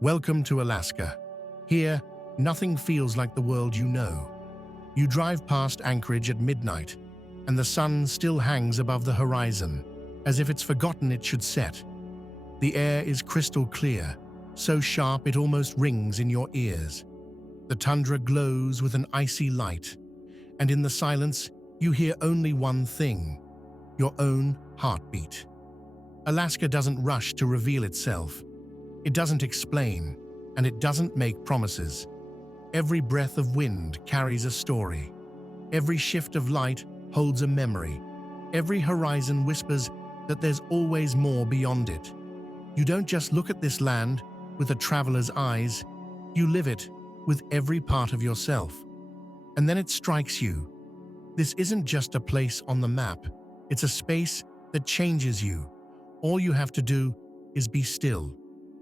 Welcome to Alaska. Here, nothing feels like the world you know. You drive past Anchorage at midnight, and the sun still hangs above the horizon, as if it's forgotten it should set. The air is crystal clear, so sharp it almost rings in your ears. The tundra glows with an icy light, and in the silence, you hear only one thing: your own heartbeat. Alaska doesn't rush to reveal itself. It doesn't explain, and it doesn't make promises. Every breath of wind carries a story. Every shift of light holds a memory. Every horizon whispers that there's always more beyond it. You don't just look at this land with a traveler's eyes, you live it with every part of yourself. And then it strikes you. This isn't just a place on the map, it's a space that changes you. All you have to do is be still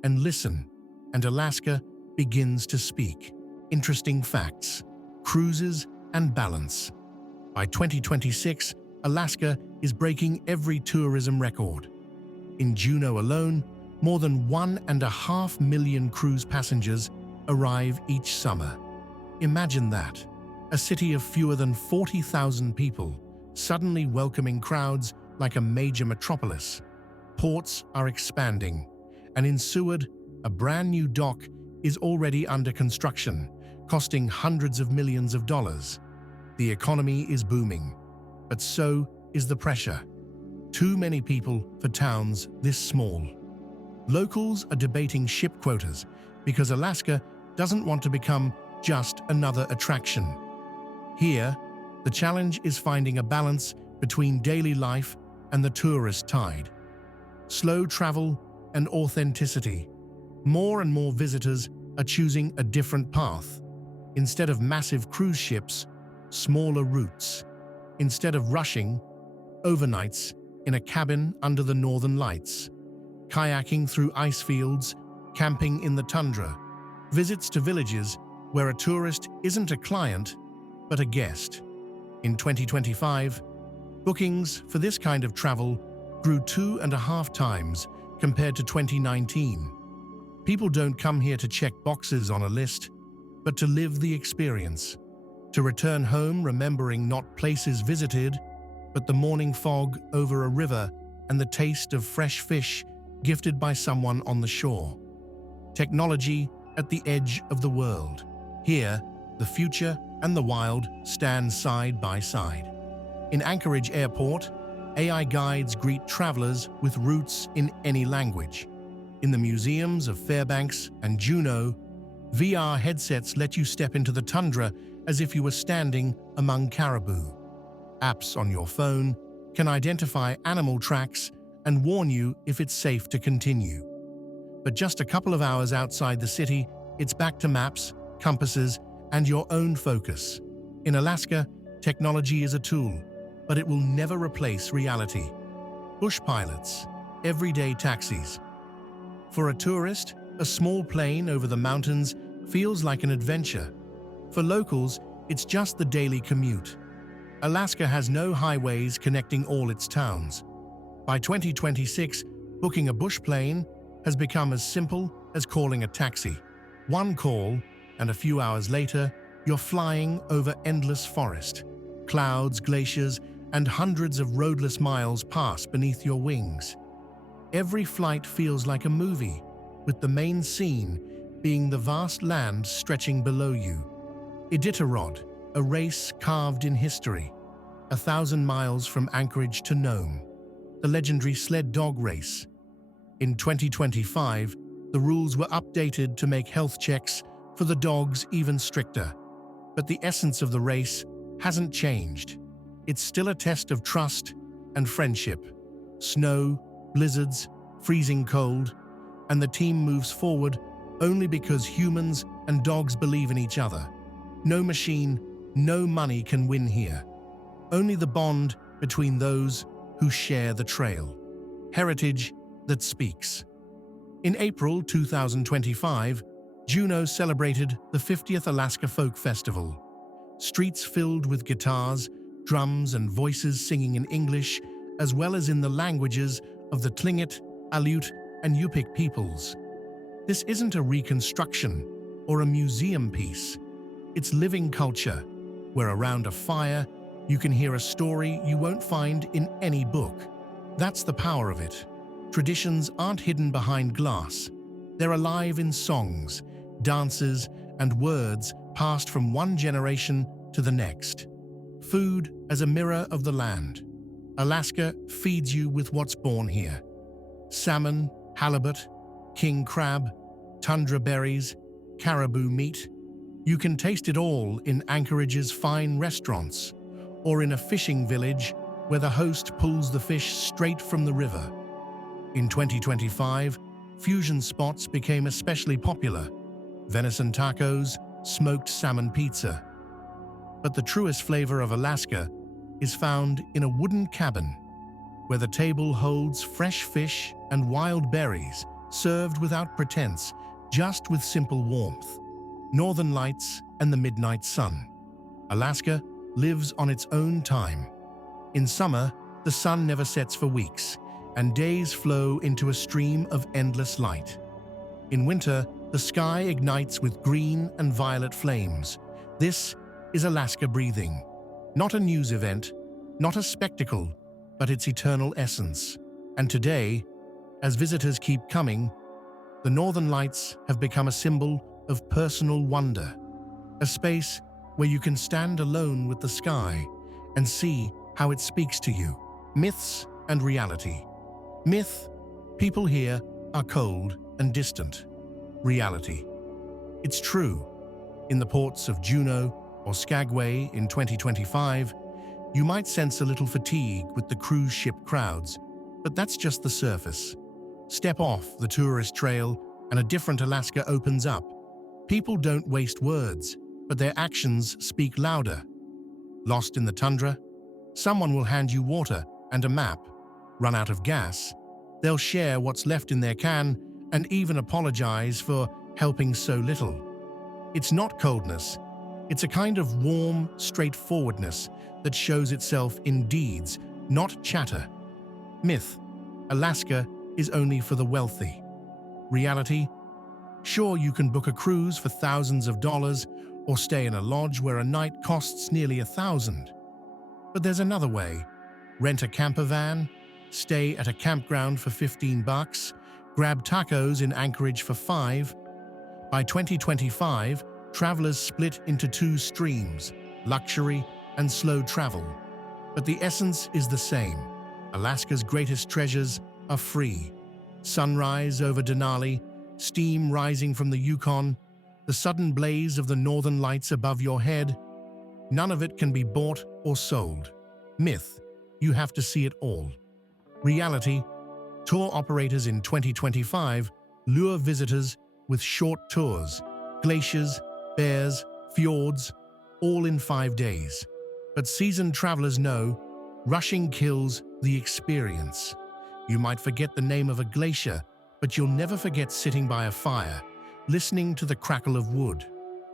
and listen, and Alaska begins to speak. Interesting facts, cruises, and balance. By 2026, Alaska is breaking every tourism record. In Juneau alone, more than 1.5 million cruise passengers arrive each summer. Imagine that, a city of fewer than 40,000 people, suddenly welcoming crowds like a major metropolis. Ports are expanding, and in Seward, a brand new dock is already under construction, costing hundreds of millions of dollars. The economy is booming, but so is the pressure. Too many people for towns this small. Locals are debating ship quotas because Alaska doesn't want to become just another attraction. Here, the challenge is finding a balance between daily life and the tourist tide. Slow travel and authenticity. More and more visitors are choosing a different path. Instead of massive cruise ships, smaller routes. Instead of rushing, overnights in a cabin under the northern lights. Kayaking through ice fields, camping in the tundra. Visits to villages where a tourist isn't a client, but a guest. In 2025, bookings for this kind of travel grew 2.5 times compared to 2019. People don't come here to check boxes on a list, but to live the experience. To return home remembering not places visited, but the morning fog over a river and the taste of fresh fish gifted by someone on the shore. Technology at the edge of the world. Here, the future and the wild stand side by side. In Anchorage Airport, AI guides greet travelers with routes in any language. In the museums of Fairbanks and Juneau, VR headsets let you step into the tundra as if you were standing among caribou. Apps on your phone can identify animal tracks and warn you if it's safe to continue. But just a couple of hours outside the city, it's back to maps, compasses, and your own focus. In Alaska, technology is a tool, but it will never replace reality. Bush pilots, everyday taxis. For a tourist, a small plane over the mountains feels like an adventure. For locals, it's just the daily commute. Alaska has no highways connecting all its towns. By 2026, booking a bush plane has become as simple as calling a taxi. One call, and a few hours later, you're flying over endless forest. Clouds, glaciers, and hundreds of roadless miles pass beneath your wings. Every flight feels like a movie, with the main scene being the vast land stretching below you. Iditarod, a race carved in history, 1,000 miles from Anchorage to Nome. The legendary sled dog race. In 2025, the rules were updated to make health checks for the dogs even stricter. But the essence of the race hasn't changed. It's still a test of trust and friendship. Snow, blizzards, freezing cold, and the team moves forward only because humans and dogs believe in each other. No machine, no money can win here. Only the bond between those who share the trail. Heritage that speaks. In April 2025, Juneau celebrated the 50th Alaska Folk Festival. Streets filled with guitars, drums, and voices singing in English, as well as in the languages of the Tlingit, Aleut, and Yupik peoples. This isn't a reconstruction or a museum piece. It's living culture, where around a fire, you can hear a story you won't find in any book. That's the power of it. Traditions aren't hidden behind glass. They're alive in songs, dances, and words passed from one generation to the next. Food as a mirror of the land. Alaska feeds you with what's born here. Salmon, halibut, king crab, tundra berries, caribou meat. You can taste it all in Anchorage's fine restaurants, or in a fishing village where the host pulls the fish straight from the river. In 2025, fusion spots became especially popular: venison tacos, smoked salmon pizza. But the truest flavor of Alaska is found in a wooden cabin, where the table holds fresh fish and wild berries, served without pretense, just with simple warmth. Northern lights and the midnight sun. Alaska lives on its own time. In summer, the sun never sets for weeks, and days flow into a stream of endless light. In winter, the sky ignites with green and violet flames. This is Alaska breathing. Not a news event, not a spectacle, but its eternal essence. And today, as visitors keep coming, the Northern Lights have become a symbol of personal wonder, a space where you can stand alone with the sky and see how it speaks to you. Myths and reality. Myth: people here are cold and distant. Reality: it's true. In the ports of Juneau or Skagway in 2025, you might sense a little fatigue with the cruise ship crowds, but that's just the surface. Step off the tourist trail and a different Alaska opens up. People don't waste words, but their actions speak louder. Lost in the tundra? Someone will hand you water and a map. Run out of gas? They'll share what's left in their can and even apologize for helping so little. It's not coldness. It's a kind of warm straightforwardness that shows itself in deeds, not chatter. Myth: Alaska is only for the wealthy. Reality: sure, you can book a cruise for thousands of dollars or stay in a lodge where a night costs nearly $1,000. But there's another way. Rent a camper van, stay at a campground for $15, grab tacos in Anchorage for $5. By 2025, travelers split into two streams: luxury and slow travel. But the essence is the same. Alaska's greatest treasures are free. Sunrise over Denali, steam rising from the Yukon, the sudden blaze of the northern lights above your head. None of it can be bought or sold. Myth: you have to see it all. Reality: tour operators in 2025 lure visitors with short tours, glaciers, bears, fjords, all in 5 days. But seasoned travelers know rushing kills the experience. You might forget the name of a glacier, but you'll never forget sitting by a fire, listening to the crackle of wood,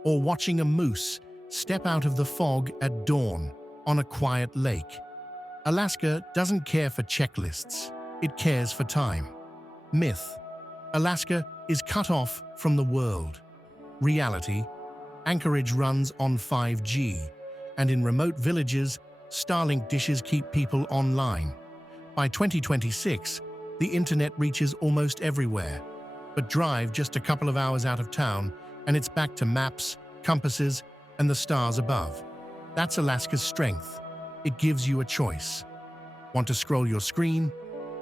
or watching a moose step out of the fog at dawn on a quiet lake. Alaska doesn't care for checklists, it cares for time. Myth: Alaska is cut off from the world. Reality: Anchorage runs on 5G, and in remote villages, Starlink dishes keep people online. By 2026, the internet reaches almost everywhere. But drive just a couple of hours out of town, and it's back to maps, compasses, and the stars above. That's Alaska's strength. It gives you a choice. Want to scroll your screen?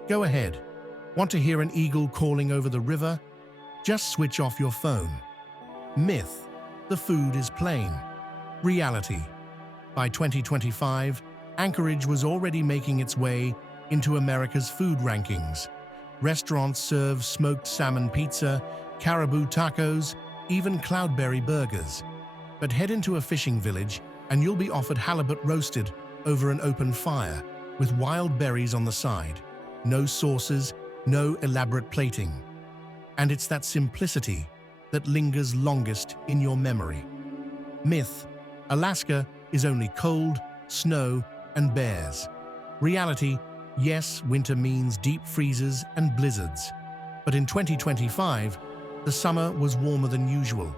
Go ahead. Want to hear an eagle calling over the river? Just switch off your phone. Myth: the food is plain. Reality: by 2025, Anchorage was already making its way into America's food rankings. Restaurants serve smoked salmon pizza, caribou tacos, even cloudberry burgers. But head into a fishing village and you'll be offered halibut roasted over an open fire with wild berries on the side. No sauces, no elaborate plating. And it's that simplicity that lingers longest in your memory. Myth: Alaska is only cold, snow, and bears. Reality: yes, winter means deep freezes and blizzards. But in 2025, the summer was warmer than usual.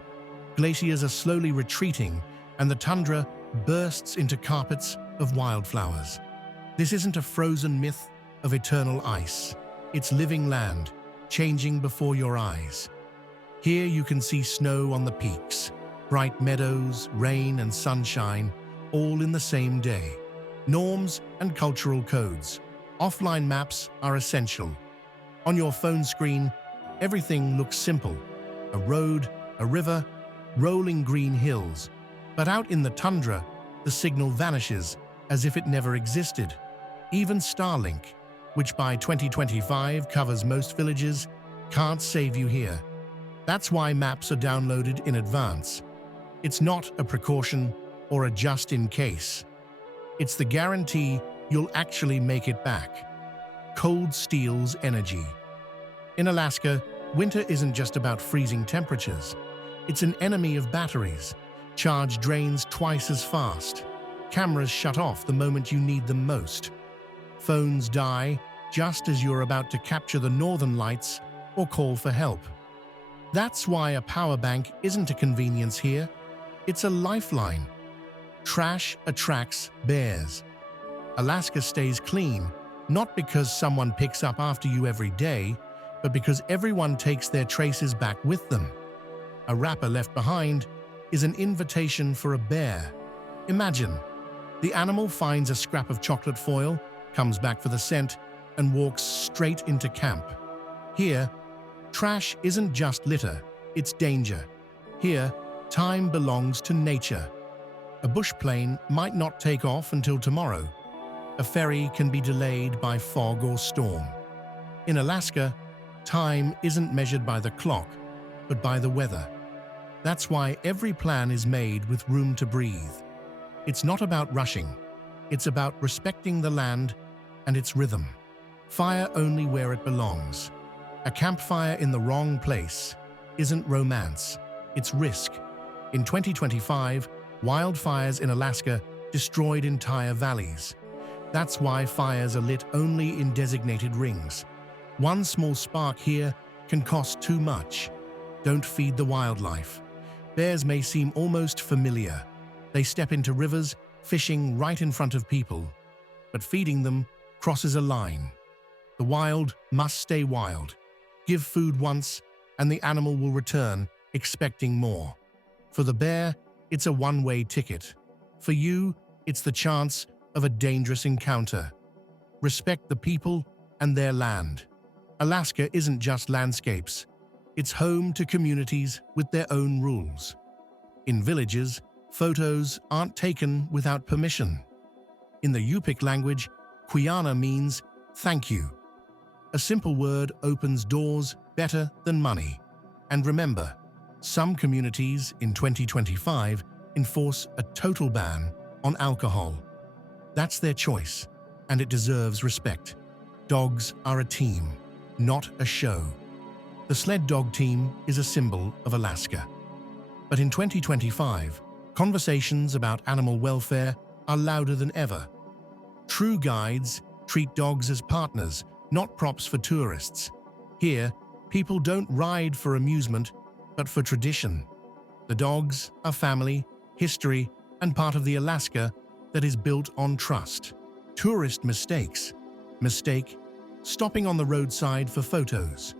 Glaciers are slowly retreating, and the tundra bursts into carpets of wildflowers. This isn't a frozen myth of eternal ice. It's living land, changing before your eyes. Here you can see snow on the peaks, bright meadows, rain and sunshine, all in the same day. Norms and cultural codes. Offline maps are essential. On your phone screen, everything looks simple. A road, a river, rolling green hills. But out in the tundra, the signal vanishes as if it never existed. Even Starlink, which by 2025 covers most villages, can't save you here. That's why maps are downloaded in advance. It's not a precaution or a just-in-case. It's the guarantee you'll actually make it back. Cold steals energy. In Alaska, winter isn't just about freezing temperatures. It's an enemy of batteries. Charge drains twice as fast. Cameras shut off the moment you need them most. Phones die just as you're about to capture the northern lights or call for help. That's why a power bank isn't a convenience here. It's a lifeline. Trash attracts bears. Alaska stays clean, not because someone picks up after you every day, but because everyone takes their traces back with them. A wrapper left behind is an invitation for a bear. Imagine, the animal finds a scrap of chocolate foil, comes back for the scent, and walks straight into camp. Here, trash isn't just litter, it's danger. Here, time belongs to nature. A bush plane might not take off until tomorrow. A ferry can be delayed by fog or storm. In Alaska, time isn't measured by the clock, but by the weather. That's why every plan is made with room to breathe. It's not about rushing. It's about respecting the land and its rhythm. Fire only where it belongs. A campfire in the wrong place isn't romance, it's risk. In 2025, wildfires in Alaska destroyed entire valleys. That's why fires are lit only in designated rings. One small spark here can cost too much. Don't feed the wildlife. Bears may seem almost familiar. They step into rivers, fishing right in front of people. But feeding them crosses a line. The wild must stay wild. Give food once, and the animal will return, expecting more. For the bear, it's a one-way ticket. For you, it's the chance of a dangerous encounter. Respect the people and their land. Alaska isn't just landscapes. It's home to communities with their own rules. In villages, photos aren't taken without permission. In the Yupik language, Quiana means thank you. A simple word opens doors better than money. And remember, some communities in 2025 enforce a total ban on alcohol. That's their choice, and it deserves respect. Dogs are a team, not a show. The sled dog team is a symbol of Alaska. But in 2025, conversations about animal welfare are louder than ever. True guides treat dogs as partners, not props for tourists. Here, people don't ride for amusement, but for tradition. The dogs are family, history, and part of the Alaska that is built on trust. Tourist mistakes. Mistake, stopping on the roadside for photos.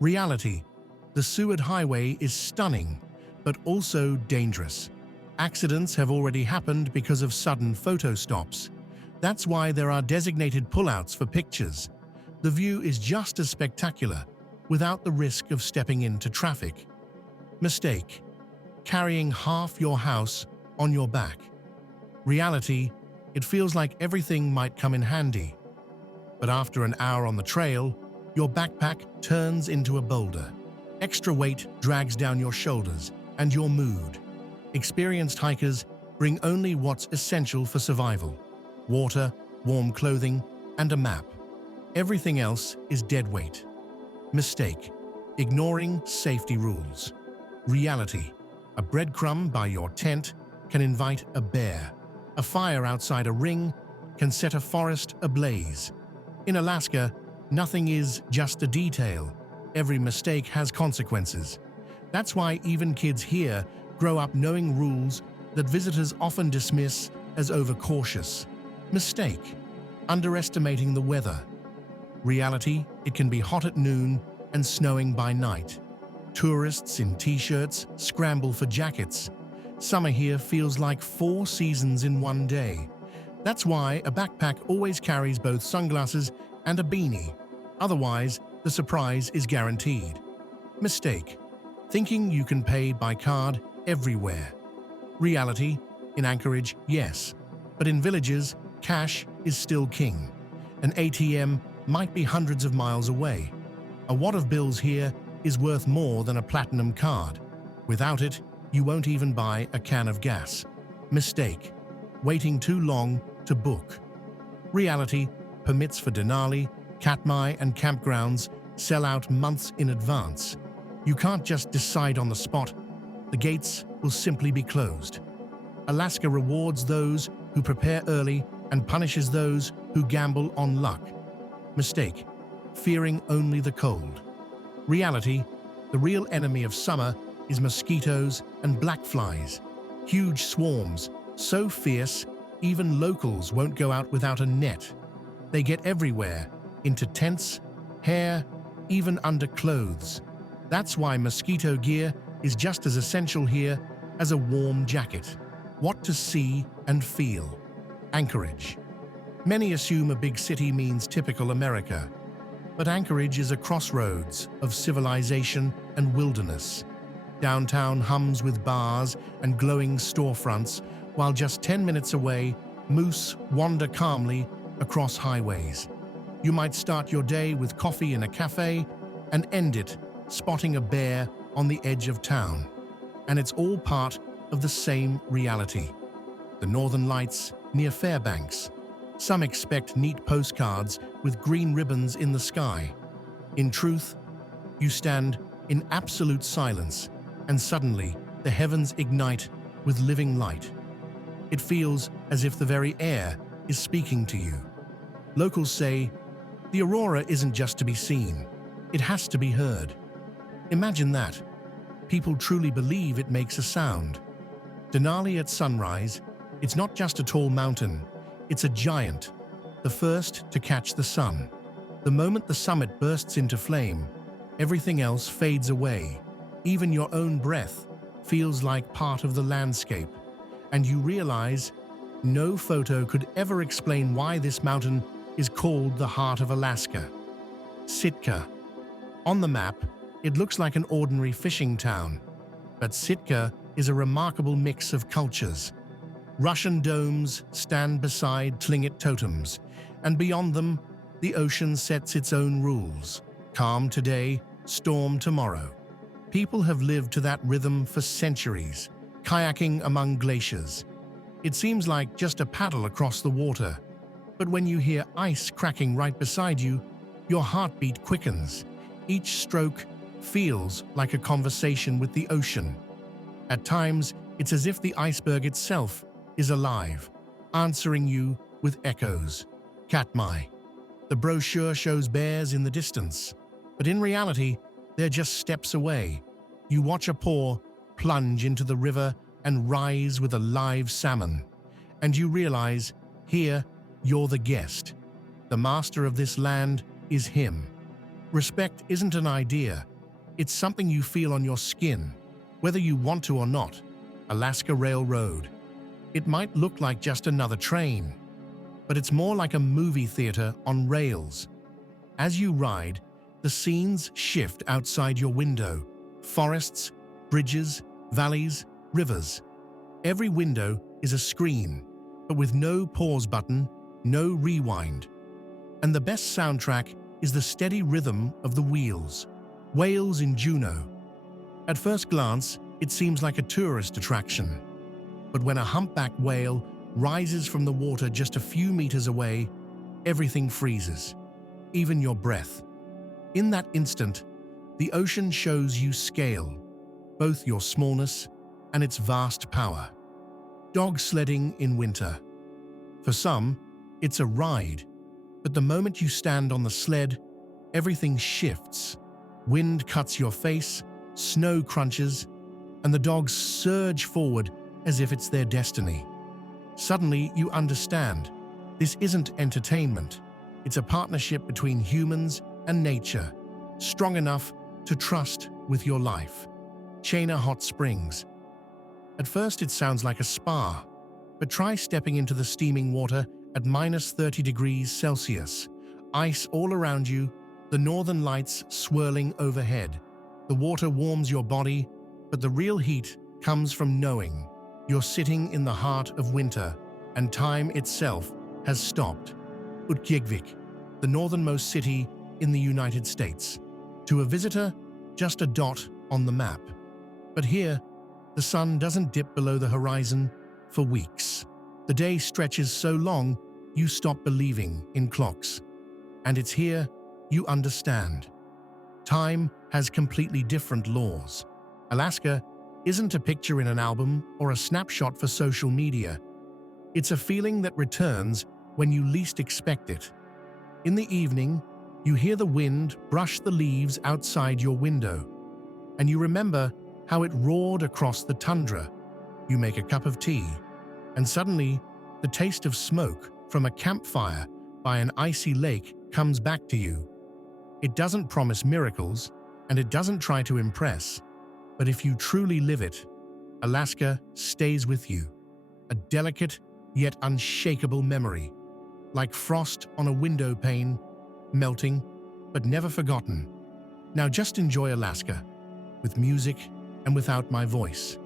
Reality, the Seward Highway is stunning, but also dangerous. Accidents have already happened because of sudden photo stops. That's why there are designated pullouts for pictures. The view is just as spectacular, without the risk of stepping into traffic. Mistake, carrying half your house on your back. Reality, it feels like everything might come in handy. But after an hour on the trail, your backpack turns into a boulder. Extra weight drags down your shoulders and your mood. Experienced hikers bring only what's essential for survival: water, warm clothing, and a map. Everything else is dead weight. Mistake, ignoring safety rules. Reality, a breadcrumb by your tent can invite a bear. A fire outside a ring can set a forest ablaze. In Alaska, nothing is just a detail. Every mistake has consequences. That's why even kids here grow up knowing rules that visitors often dismiss as overcautious. Mistake: underestimating the weather. Reality: it can be hot at noon and snowing by night. Tourists in t-shirts scramble for jackets. Summer here feels like 4 seasons in one day. That's why a backpack always carries both sunglasses and a beanie. Otherwise, the surprise is guaranteed. Mistake: thinking you can pay by card everywhere. Reality: in Anchorage, yes, but in villages, cash is still king. An ATM might be hundreds of miles away. A wad of bills here is worth more than a platinum card. Without it, you won't even buy a can of gas. Mistake: waiting too long to book. Reality: permits for Denali, Katmai, and campgrounds sell out months in advance. You can't just decide on the spot. The gates will simply be closed. Alaska rewards those who prepare early and punishes those who gamble on luck. Mistake: fearing only the cold. Reality: the real enemy of summer is mosquitoes and black flies. Huge swarms, so fierce, even locals won't go out without a net. They get everywhere, into tents, hair, even under clothes. That's why mosquito gear is just as essential here as a warm jacket. What to see and feel. Anchorage. Many assume a big city means typical America, but Anchorage is a crossroads of civilization and wilderness. Downtown hums with bars and glowing storefronts, while just 10 minutes away, moose wander calmly across highways. You might start your day with coffee in a cafe and end it spotting a bear on the edge of town. And it's all part of the same reality. The Northern Lights near Fairbanks. Some expect neat postcards with green ribbons in the sky. In truth, you stand in absolute silence, and suddenly the heavens ignite with living light. It feels as if the very air is speaking to you. Locals say, the aurora isn't just to be seen, it has to be heard. Imagine that. People truly believe it makes a sound. Denali at sunrise, it's not just a tall mountain, it's a giant, the first to catch the sun. The moment the summit bursts into flame, everything else fades away. Even your own breath feels like part of the landscape. And you realize no photo could ever explain why this mountain is called the heart of Alaska. Sitka. On the map, it looks like an ordinary fishing town, but Sitka is a remarkable mix of cultures. Russian domes stand beside Tlingit totems, and beyond them, the ocean sets its own rules. Calm today, storm tomorrow. People have lived to that rhythm for centuries, kayaking among glaciers. It seems like just a paddle across the water, but when you hear ice cracking right beside you, your heartbeat quickens. Each stroke feels like a conversation with the ocean. At times, it's as if the iceberg itself is alive, answering you with echoes. Katmai. The brochure shows bears in the distance, but in reality, they're just steps away. You watch a paw plunge into the river and rise with a live salmon, and you realize, here, you're the guest. The master of this land is him. Respect isn't an idea, it's something you feel on your skin, whether you want to or not. Alaska Railroad. It might look like just another train, but it's more like a movie theater on rails. As you ride, the scenes shift outside your window. Forests, bridges, valleys, rivers. Every window is a screen, but with no pause button, no rewind. And the best soundtrack is the steady rhythm of the wheels. Whales in Juneau. At first glance, it seems like a tourist attraction. But when a humpback whale rises from the water just a few meters away, everything freezes, even your breath. In that instant, the ocean shows you scale, both your smallness and its vast power. Dog sledding in winter. For some, it's a ride, but the moment you stand on the sled, everything shifts. Wind cuts your face, snow crunches, and the dogs surge forward as if it's their destiny. Suddenly, you understand. This isn't entertainment. It's a partnership between humans and nature, strong enough to trust with your life. Chena Hot Springs. At first, it sounds like a spa, but try stepping into the steaming water at -30 degrees Celsius. Ice all around you, the northern lights swirling overhead. The water warms your body, but the real heat comes from knowing you're sitting in the heart of winter and time itself has stopped. Utqiagvik, the northernmost city in the United States. To a visitor, just a dot on the map. But here, the sun doesn't dip below the horizon for weeks. The day stretches so long, you stop believing in clocks. And it's here you understand. Time has completely different laws. Alaska isn't a picture in an album or a snapshot for social media. It's a feeling that returns when you least expect it. In the evening, you hear the wind brush the leaves outside your window, and you remember how it roared across the tundra. You make a cup of tea, and suddenly, the taste of smoke from a campfire by an icy lake comes back to you. It doesn't promise miracles, and it doesn't try to impress, but if you truly live it, Alaska stays with you. A delicate yet unshakable memory, like frost on a window pane, melting but never forgotten. Now just enjoy Alaska, with music and without my voice.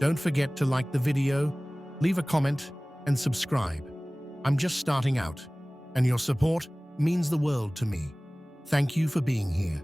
Don't forget to like the video, leave a comment, and subscribe. I'm just starting out, and your support means the world to me. Thank you for being here.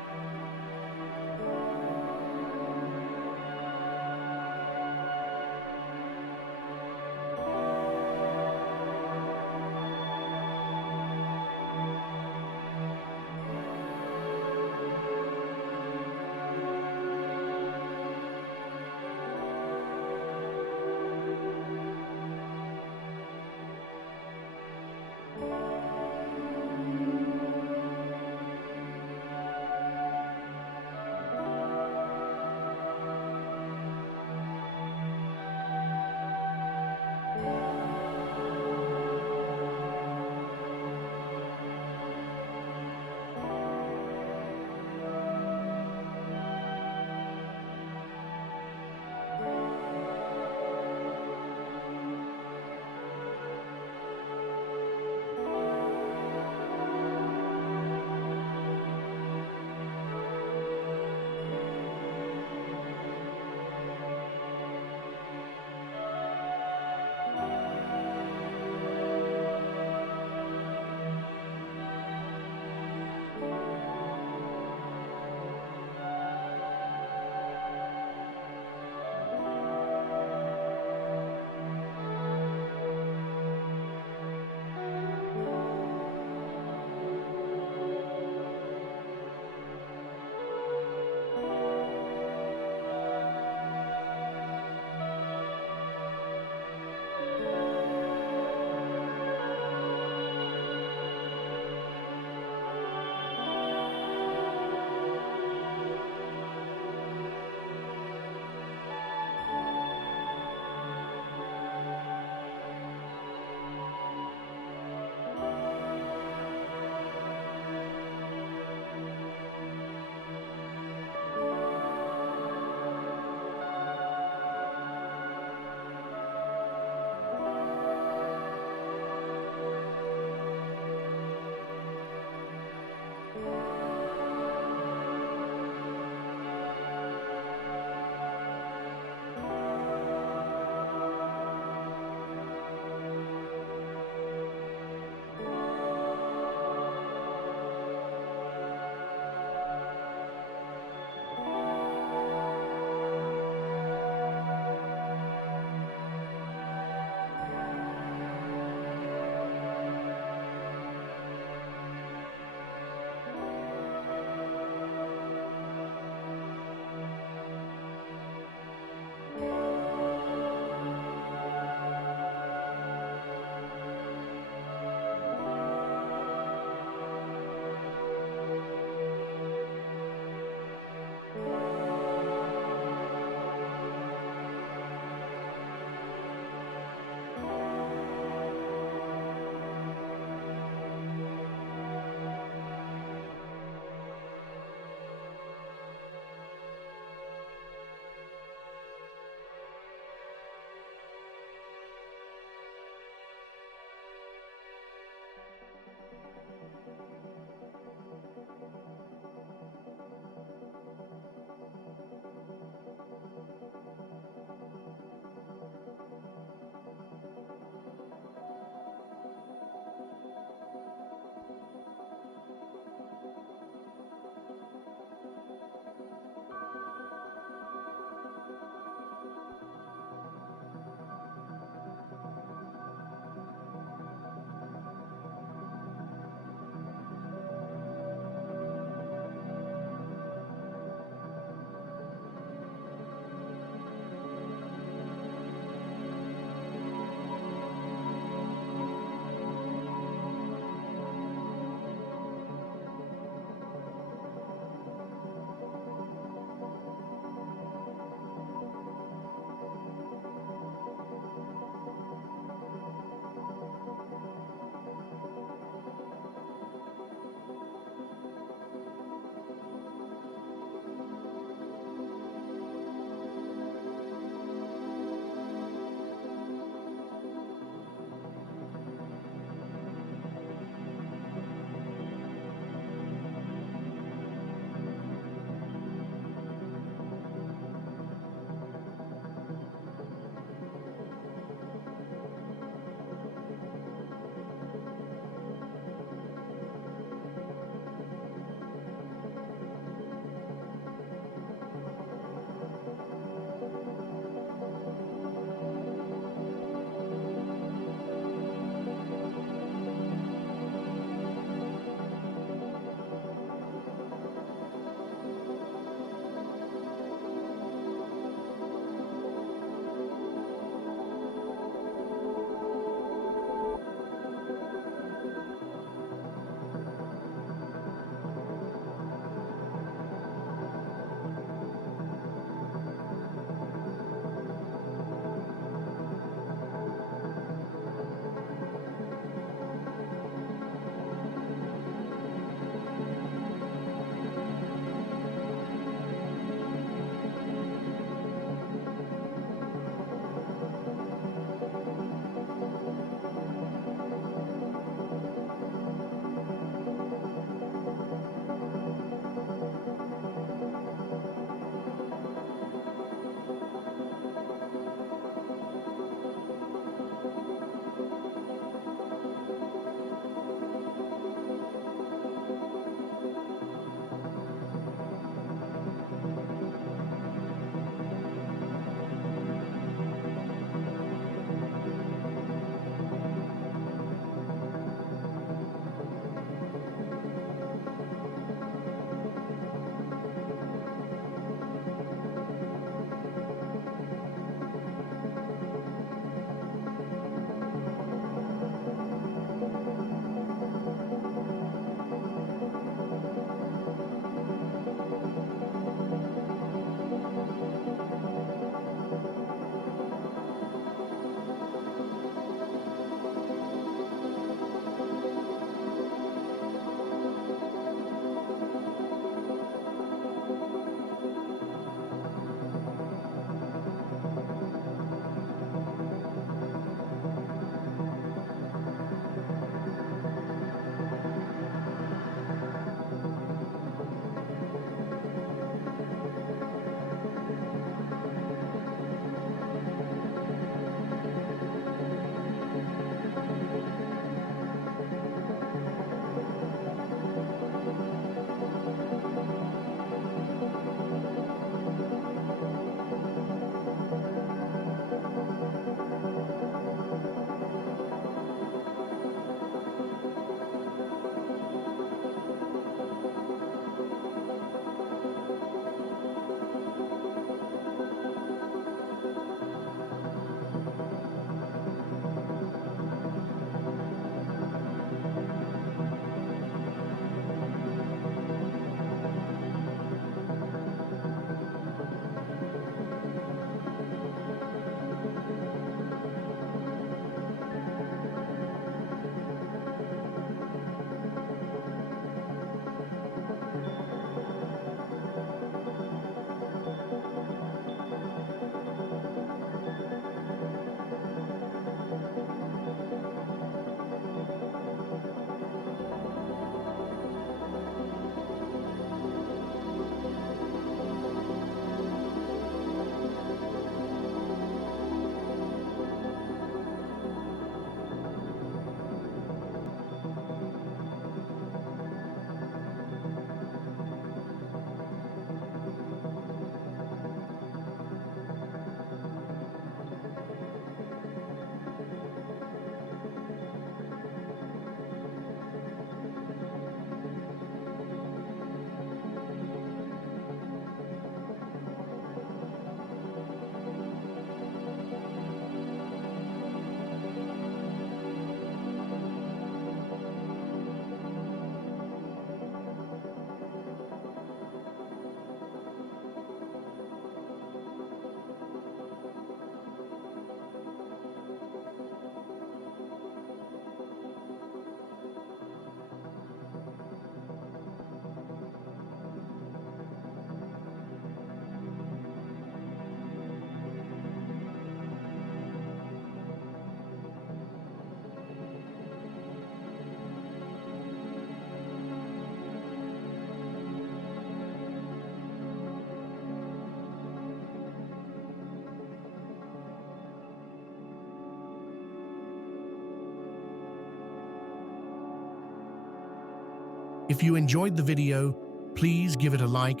If you enjoyed the video, please give it a like,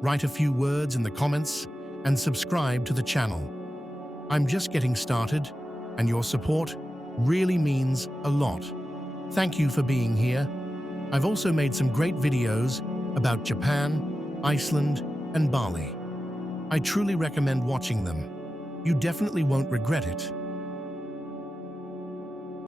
write a few words in the comments, and subscribe to the channel. I'm just getting started, and your support really means a lot. Thank you for being here. I've also made some great videos about Japan, Iceland, and Bali. I truly recommend watching them. You definitely won't regret it.